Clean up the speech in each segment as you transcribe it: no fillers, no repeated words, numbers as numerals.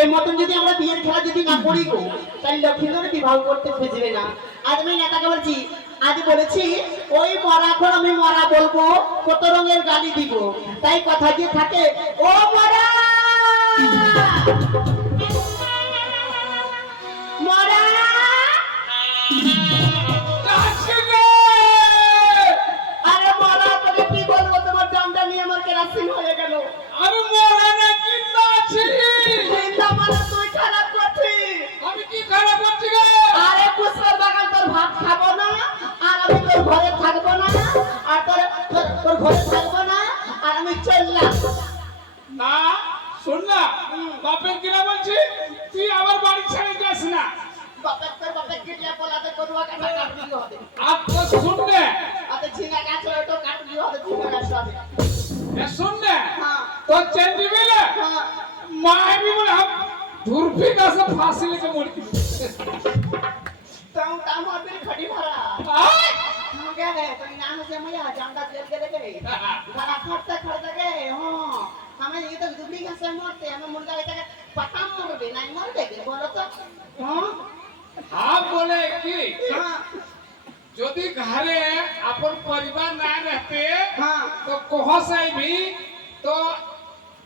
এই মতন যদি আমরা বিয়ের খেলা যদি না করি গো তাহলে লক্ষ্মীন্দরে বিবাহ করতে খুঁজবে না। আজ আমি নেতাকে বলছি, আজ বলেছি ওই মরাখন আমি মরা বলবো, কত রঙের গালি দিব, তাই কথা দিয়ে থাকে ও মরা মরা। আরে মরা তোকে কি বলবো, তোমার জামটা নিয়ে আমার কেরাসিন হয়ে গেল। আমি মরা না জিন্দা আছি। জিন্দা মানে তুই খারাপ করছিস। আমি কি খারাপ করছি গো? আরে পুষ্পের বাগান তোর ভাত খাবো না, আর আমি তোর ঘরে থাকবো না, আর তোর ঘরে থাকবো না, আর আমি চললাম না। শোন না, বাপের কিনা বলছি, তুই আমার বাড়ি ছেড়ে যাস না। বাপের কিনা বলাতে করুয়া কাটা কাটলি হবে। আর তো শুন না, আতে ঝিঙা গাছ হয়তো কাটলি হবে, ঝিঙা গাছ হবে। শুন না, হ্যাঁ তো চেন দিবি না। হ্যাঁ মায়ের বলে ধুরফি গাছে ফাঁসি লেগে মরি। তাও তাও হবে খড়ি ভরা। আয় আমাকে তুই না হচ্ছে মাইয়া জামটা জেল গেলে গে ঘরা খড়তে গে। হ্যাঁ আমি এই তো দুবলি গাছে মরতে আমি মুরগা এটাকে পাতা মরবে নাই মরবে গে বলো তো। হ্যাঁ आप बोले कि হ্যাঁ यदि घरे अपन परिवार ना रहते हाँ। तो कहाँ से भी तो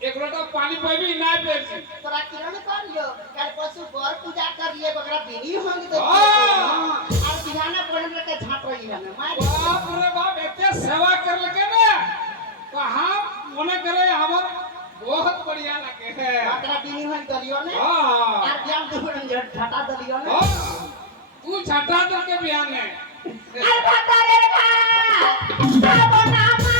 एक लोटा पानी पाबी ना बेची। तोरा किरण कर लियो कल परसु बर पूजा कर लिए बकरा बिनी होंगी तो हाँ। और बिहाना पड़न के झाट रही है मार बाप रे बाप इतने सेवा कर लगे ना, कहाँ मने करे हमर बहुत बढ़िया लगे है। बकरा बिनी होई दलियो ने हाँ। और बियान दुबन झटा दलियो ने। हाँ। तू छटा दल के बयान है। अरे बता रे का बाबा नामा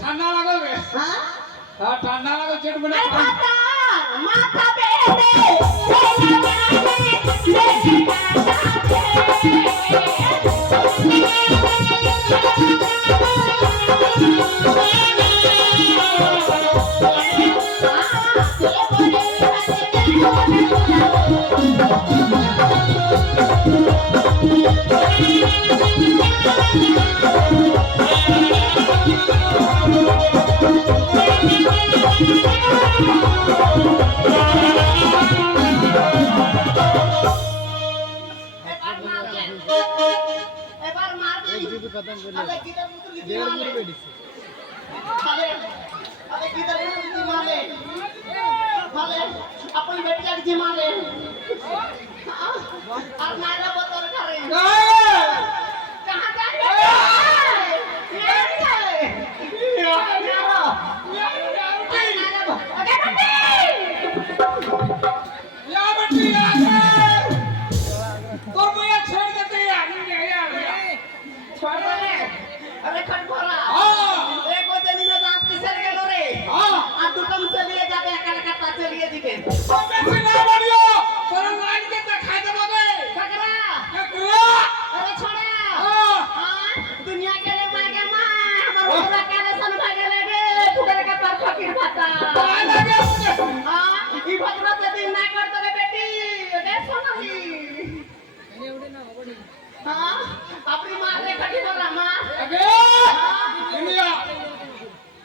ठंडा लगल रे। हां हां ठंडा लगल जेट बने माथा पे दे এবার মারলেন এবার মারলেন আরে কি তার মতো লিখে মারলেন আরে কি তার মতো লিখে মারলেন अपनी बेटी की मारे और नारा बतौर करे कहां अरे खटकोरा एक वो दिन में दांत किसर के लोरे और दुटम चलिए जाके अकेले का चलिए दिखे ओ बेटी ना बनियो तोरा लाइन के दिखाई दे बे खकरा अरे छोड़ा हां दुनिया के लिए मांगे मां हमारा पूरा काले सन भागे लगे फुकरे का पर फकीर खाता आ लगे हां ई भद्रा से दिन ना कर तो बेटी दे सोनाली हां अपनी मां रे खटी बोला मां अबे इंडिया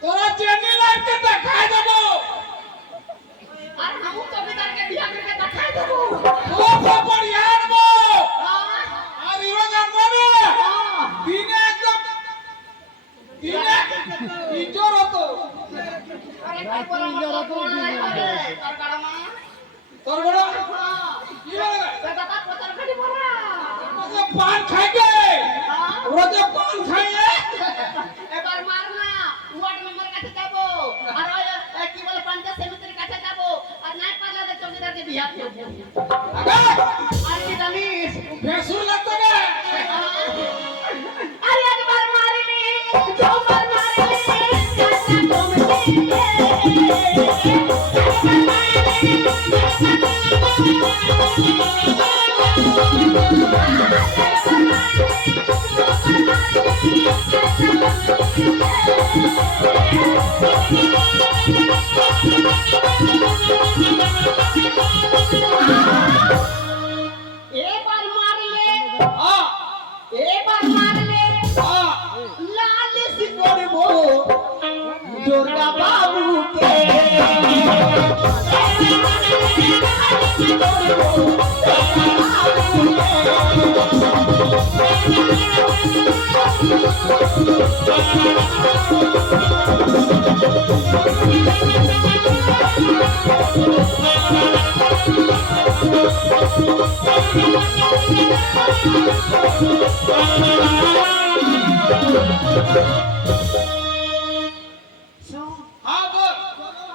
तोरा चेन्नई लाइन के दिखाई देबो और हम चौकीदार के बियाह करके दिखाई देबो ओ बढ़ियार बो हां और इहो गमने हां दिने एकदम दिने इंजोर होतो अरे काय पर इंजोर कोण नाही होते तर काढमा तोर बड़ा हां की बने ते दादा पतर खटी बोला रोजे पान खाएंगे हां रोजे पान खाएंगे এবার মারনা ওয়ার্ড মেম্বার কাছে যাব আর ওই কি বলে পঞ্চায়েত সমিতির কাছে যাব আর নাই পারলে তো চৌকিদারকে বিয়া করব अबे আর কি জানিস बेसुर लगता है আরে একবার মারলি চৌবার মারলি কাঁচা কমতে এবার মারলে हां এবার মারলে हां লালিশ করব দুর্গা বাবুকে हां बोल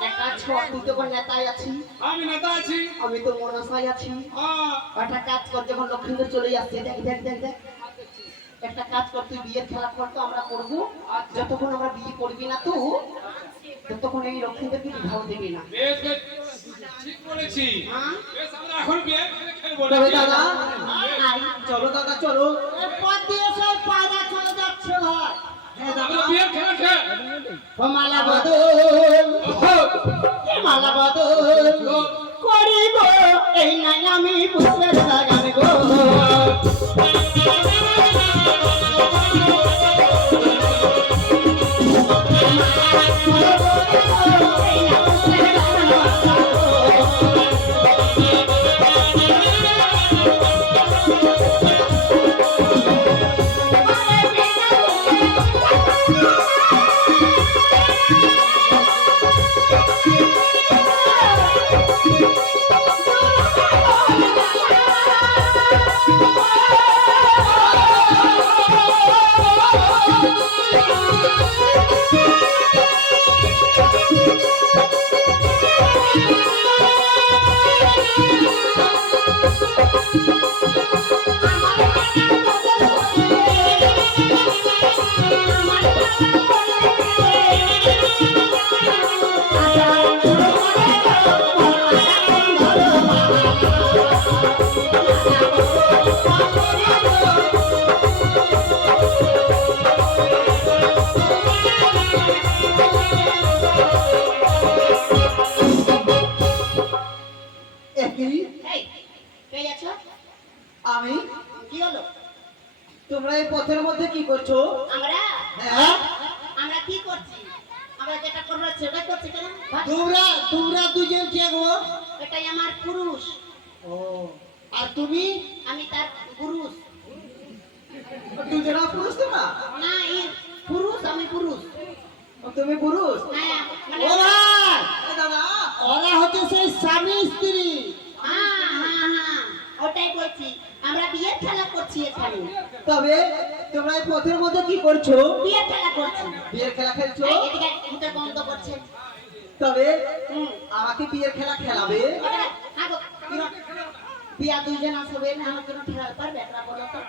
একটা ছোট তুই তো কোন নেতাই আছি আমি নেতা আছি আমি তো মনসাই আছি हां একটা কাজ কর যখন লক্ষ্মীদের চলে আসছে দেখ দেখ দেখ দেখ একটা কাজ কর তুই বিয়ের খেলা কর তো আমরা করব আর যতক্ষণ আমরা বিয়ে করবি না তো ততক্ষণ এই লক্ষ্মীদেরকে বিবাহ দিবি না বেশ বেশ ঠিক বলেছি হ্যাঁ বেশ আমরা এখন বিয়ে খেলবো তবে দাদা আই চলো দাদা চলো পথ দিয়ে সব পায়রা চলে যাচ্ছে ভাই হ্যাঁ আমরা দাদা বিয়ে খেলা খেল মালা বদল মালা বদল করিব এই নাই আমি পুষ্পের বাগান গো হ্যাঁ আমরা কি করছি? আমরা যেটা করবো সেটা করছি কেন? তোমরা দুজন কে গো? এটাই আমার পুরুষ, ও আর তুমি? আমি তার পুরুষ। দুজনা পুরুষ তোমরা? না, এই পুরুষ, আমি পুরুষ। তুমি পুরুষ? হ্যাঁ, মানে ও ভাই এ দাদা ওরা হচ্ছে সেই স্বামী স্ত্রী। হ্যাঁ, ওটাই বলছি। আমরা বিয়ের খেলা করছি এখানে। তবে তোমরা এই পথের মধ্যে কি করছো? বিয়ের খেলা করছি। বিয়ের খেলা খেলছো? এই এদিকে মুখে বন্ধ করছে। তবে হুম। আমাকে বিয়ের খেলা খেলাবে? এখানে, আগো, বিয়া দুইজন আসবে না, আমার জন্য খেলা পারবে? একটা বলো তো।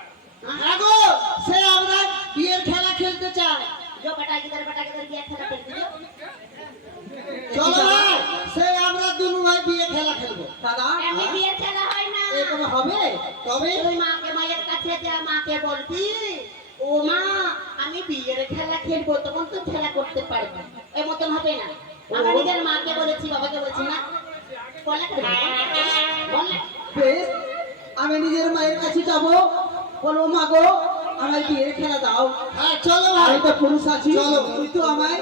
হ্যাঁ গো, সে আমরা বিয়ের খেলা খেলতে চাই। जो बेटा किधर बिया खेला खेलती हो। চলো ভাই, সে আমরা দুনু ভাই বিয়ে খেলা খেলবো। দাদা এমনি বিয়ের খেলা হয় না। এরকম হবে? তবে তুই মাকে মায়ের কাছে যা, মাকে বলবি ও মা আমি বিয়ের খেলা খেলবো, তখন তুই খেলা করতে পারবি। এ মতন হবে না। আমরা নিজের মাকে বলেছি, বাবাকে বলেছি না। বলে বলে বেশ, আমি নিজের মায়ের কাছে যাবো, বলবো মা গো আমায় বিয়ের খেলা দাও। হ্যাঁ চলো ভাই, আমি তো পুরুষ আছি, চলো তুই তো আমায়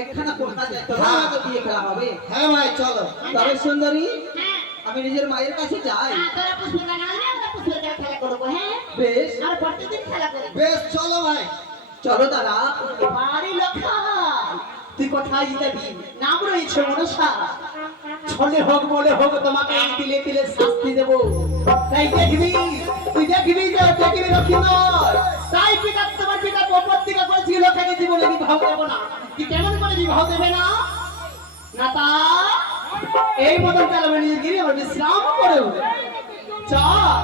একখানা কোঠা দে, তবে আমাকে বিয়ে খেলা হবে। হ্যাঁ ভাই চলো। তবে সুন্দরী হ্যাঁ আমি নিজের মায়ের কাছে যাই। হ্যাঁ, তোরা পুষ্পিকা না হলে আমরা পুষ্পিকা খেলা করবো। হ্যাঁ বেশ আর প্রত্যেকদিন খেলা করবো। বেশ চলো ভাই। চলো দাদা। বাড়ি লক্ষাই তুই কোথায় যাবি? নাম রয়েছে মনসা, ছলে হোক বলে হোক তোমাকে এই তিলে তিলে শাস্তি দেব। তাই দেখবি, তুই দেখবি যে দেখবি লক্ষ্মীধর, তাই পিতা তোমার পিতা প্রতিজ্ঞা করেছিল লোকের জীবনে বিবাহ দেব না। কি কেমন করে বিবাহ দেবে না? না তা এই মতন চালাবে নিজের গিয়ে বিশ্রাম করে চল।